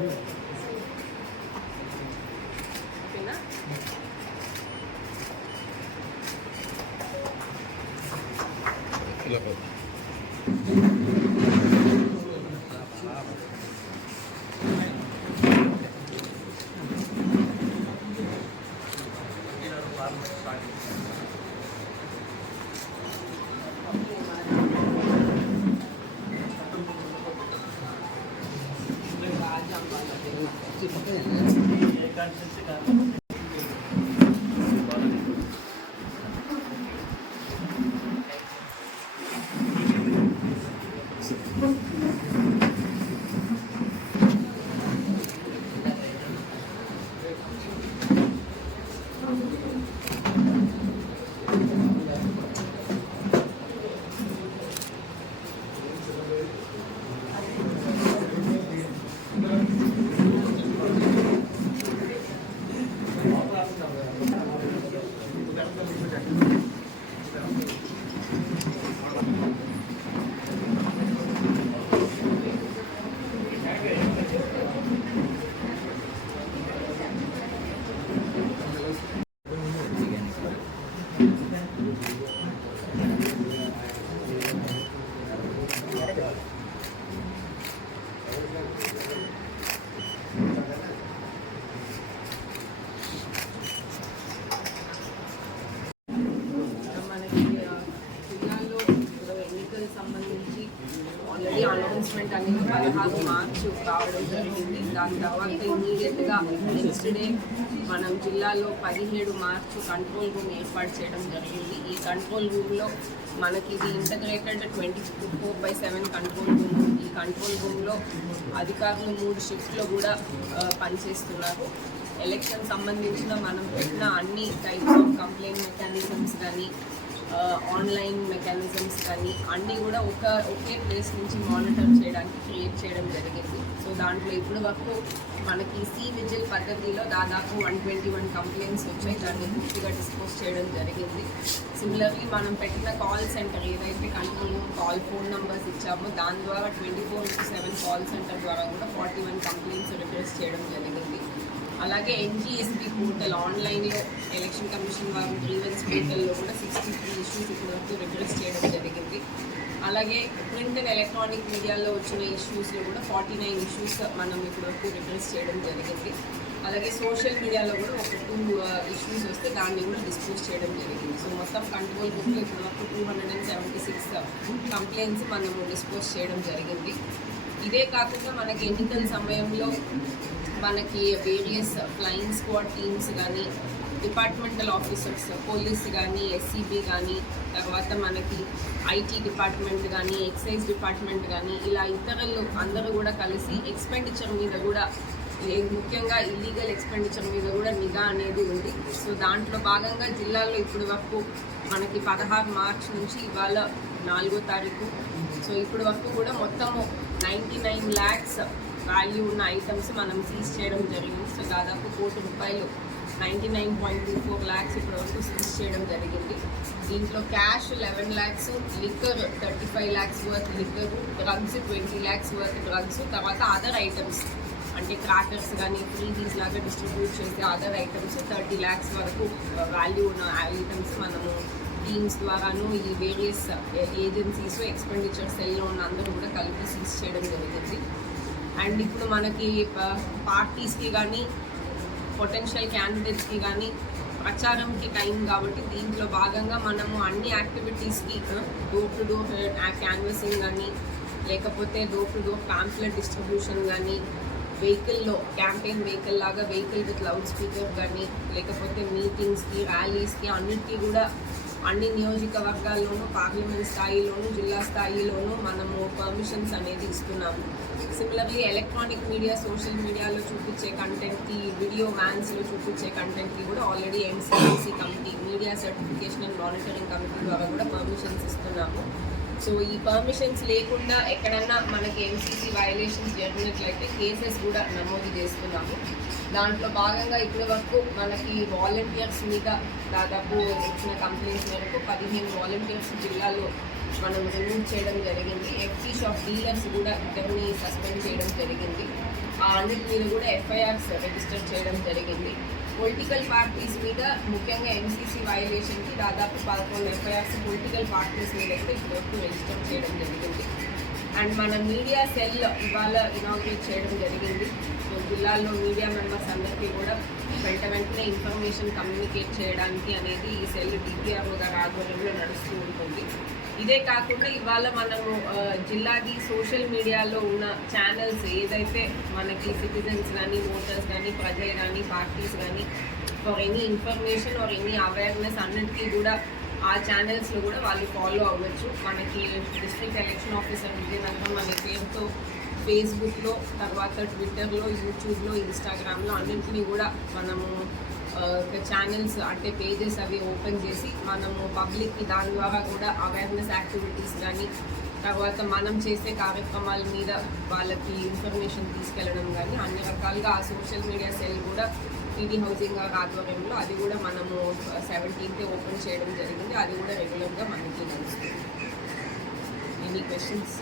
ఓకేనా? సంబంధించి already announcement అనేది 16 మార్చి రావడం జరిగింది. దాని తర్వాత ఇమీడియట్గా నెక్స్ట్ డే మనం జిల్లాలో 17 మార్చి కంట్రోల్ రూమ్ ఏర్పాటు చేయడం జరిగింది. ఈ కంట్రోల్ రూమ్లో మనకి ఇది ఇంటగ్రేటెడ్ 24/7 కంట్రోల్ రూమ్. ఈ కంట్రోల్ రూమ్లో అధికారులు 3 షిఫ్ట్లో కూడా పనిచేస్తున్నారు. ఎలక్షన్ సంబంధించిన మనం పెట్టిన అన్ని టైప్స్ ఆఫ్ కంప్లైంట్ మెకానిజమ్స్ కానీ ఆన్లైన్ మెకానిజమ్స్ కానీ అన్నీ కూడా ఒకే ప్లేస్ నుంచి మానిటర్ చేయడానికి క్రియేట్ చేయడం జరిగింది. సో దాంట్లో ఇప్పుడు వరకు మనకి విజిల్ పద్ధతిలో దాదాపు 121 కంప్లైంట్స్ వచ్చాయి. దాన్ని పూర్తిగా డిస్పోజ్ చేయడం జరిగింది. సిమిలర్లీ మనం పెట్టిన కాల్ సెంటర్ ఏదైతే కంట్రోల్ కాల్ ఫోన్ నెంబర్స్ ఇచ్చామో దాని ద్వారా 24/7 కాల్ సెంటర్ ద్వారా కూడా 41 కంప్లైంట్స్ రిక్వెస్ట్ చేయడం జరిగింది. అలాగే NGSP పోర్టల్ ఆన్లైన్లో ఎలక్షన్ కమిషన్ వారి గ్రీవెన్స్ పోర్టల్లో కూడా 63 ఇష్యూస్ ఇప్పటివరకు రిక్వెస్ట్ చేయడం జరిగింది. అలాగే ప్రింట్ అండ్ ఎలక్ట్రానిక్ మీడియాలో వచ్చిన ఇష్యూస్లో కూడా 49 ఇష్యూస్ మనం ఇప్పటివరకు రిక్వెస్ట్ చేయడం జరిగింది. అలాగే సోషల్ మీడియాలో కూడా ఒక 2 ఇష్యూస్ వస్తే దాన్ని కూడా డిస్పోజ్ చేయడం జరిగింది. సో మొత్తం కంట్రోల్ రూమ్లో ఇప్పటివరకు 276 కంప్లైంట్స్ మనము డిస్పోజ్ చేయడం జరిగింది. ఇదే కాకుండా మనకి ఎన్నికల సమయంలో మనకి వేరియస్ ఫ్లయింగ్ స్క్వాడ్ టీమ్స్ కానీ డిపార్ట్మెంటల్ ఆఫీసర్స్ పోలీస్ కానీ SCB కానీ తర్వాత మనకి IT డిపార్ట్మెంట్ కానీ ఎక్సైజ్ డిపార్ట్మెంట్ కానీ ఇలా ఇతరులు అందరూ కూడా కలిసి ఎక్స్పెండిచర్ మీద కూడా ముఖ్యంగా ఇల్లీగల్ ఎక్స్పెండిచర్ మీద కూడా నిఘా అనేది ఉంది. సో దాంట్లో భాగంగా జిల్లాలో ఇప్పుడు వరకు మనకి 16 మార్చి నుంచి ఇవాళ 4వ తారీఖు. సో ఇప్పుడు వరకు కూడా మొత్తము 99 lakhs వాల్యూ ఉన్న ఐటమ్స్ మనం సీజ్ చేయడం జరిగింది. సో దాదాపు ₹1,00,00,000 99.24 lakhs ఇప్పటివరకు సీజ్ చేయడం జరిగింది. దీంట్లో cash 11 lakhs, liquor 35 lakhs worth liquor, drugs 20 lakhs worth drugs, తర్వాత అదర్ ఐటమ్స్ అంటే క్రాకర్స్ కానీ ఫ్రీబీస్ లాగా డిస్ట్రిబ్యూట్ చేసే అదర్ ఐటమ్స్ 30 lakhs వరకు వాల్యూ ఉన్న ఐటమ్స్ మనము టీమ్స్ ద్వారాను ఈ వేరియస్ ఏజెన్సీస్ ఎక్స్పెండిచర్ సెల్లో ఉన్న అందరూ కూడా కలిపి సీజ్ చేయడం జరిగింది. అండ్ ఇప్పుడు మనకి పార్టీస్కి కానీ పొటెన్షియల్ క్యాండిడేట్స్కి కానీ ప్రచారంకి టైం కాబట్టి దీంట్లో భాగంగా మనము అన్ని యాక్టివిటీస్కి డోర్ టు డోర్ క్యాన్వసింగ్ కానీ లేకపోతే door to door pamphlet distribution కానీ వెహికల్లో క్యాంపెయిన్ వెహికల్ లాగా వెహికల్ విత్ లౌడ్ స్పీకర్ కానీ లేకపోతే మీటింగ్స్కి ర్యాలీస్కి అన్నిటికీ కూడా అన్ని నియోజకవర్గాల్లోనూ పార్లమెంట్ స్థాయిలోనూ జిల్లా స్థాయిలోనూ మనము పర్మిషన్స్ అనేది ఇస్తున్నాము. సిమిలర్లీ ఎలక్ట్రానిక్ మీడియా సోషల్ మీడియాలో చూపించే కంటెంట్కి వీడియో మ్యాన్స్లో చూపించే కంటెంట్కి కూడా already MCMC committee media certification and monitoring committee ద్వారా కూడా పర్మిషన్స్ ఇస్తున్నాము. సో ఈ పర్మిషన్స్ లేకుండా ఎక్కడన్నా మనకి MCC వయలేషన్స్ జరిగినట్లయితే కేసెస్ కూడా నమోదు చేస్తున్నాము. దాంట్లో భాగంగా ఇప్పటి వరకు మనకి వాలంటీర్స్ మీద దాదాపు వచ్చిన కంప్లైంట్స్ మేరకు 15 వాలంటీర్స్ జిల్లాలో మనం రిమూవ్ చేయడం జరిగింది. FT షాప్ డీలర్స్ కూడా ఇద్దరిని సస్పెండ్ చేయడం జరిగింది. అన్నిటి మీద కూడా ఎఫ్ఐఆర్స్ రిజిస్టర్ చేయడం జరిగింది. పొలిటికల్ పార్టీస్ మీద ముఖ్యంగా ఎంసీసీ వైలేషన్కి దాదాపు 11 ఎఫ్ఐఆర్స్ పొలిటికల్ పార్టీస్ మీద అయితే ఇప్పటివరకు రిజిస్టర్ చేయడం జరిగింది. అండ్ మన మీడియా సెల్ ఇవాళ ఇనాగ్రేట్ చేయడం జరిగింది. సో జిల్లాల్లో మీడియా మెంబర్స్ అందరికీ కూడా వెంటనే ఇన్ఫర్మేషన్ కమ్యూనికేట్ చేయడానికి అనేది ఈ సెల్ డిపిఆర్ఓ గారి ఆధ్వర్యంలో నడుస్తూ ఉంటుంది. ఇదే కాకుండా ఇవాళ మనము జిల్లాది సోషల్ మీడియాలో ఉన్న ఛానల్స్ ఏదైతే మనకి సిటిజన్స్ కానీ ఓటర్స్ కానీ ప్రజలు కానీ పార్టీస్ కానీ for any information or any awareness అన్నిటికీ కూడా ఆ ఛానల్స్లో కూడా వాళ్ళు ఫాలో అవ్వచ్చు. మనకి డిస్ట్రిక్ట్ ఎలక్షన్ ఆఫీసర్ విజయనగరం అనే పేరుతో ఫేస్బుక్లో, తర్వాత ట్విట్టర్లో, యూట్యూబ్లో, ఇన్స్టాగ్రామ్లో అన్నింటినీ కూడా మనము ఛానల్స్ అంటే పేజెస్ అవి ఓపెన్ చేసి మనము పబ్లిక్కి దాని ద్వారా కూడా అవేర్నెస్ యాక్టివిటీస్ కానీ తర్వాత మనం చేసే కార్యక్రమాల మీద వాళ్ళకి ఇన్ఫర్మేషన్ తీసుకెళ్ళడం కానీ అన్ని రకాలుగా ఆ సోషల్ మీడియా సెల్ కూడా టీడీ హౌసింగ్ ఆధ్వర్యంలో అది కూడా మనము 17th ఓపెన్ చేయడం జరిగింది. అది కూడా రెగ్యులర్గా మనకి నడుస్తుంది. Any questions?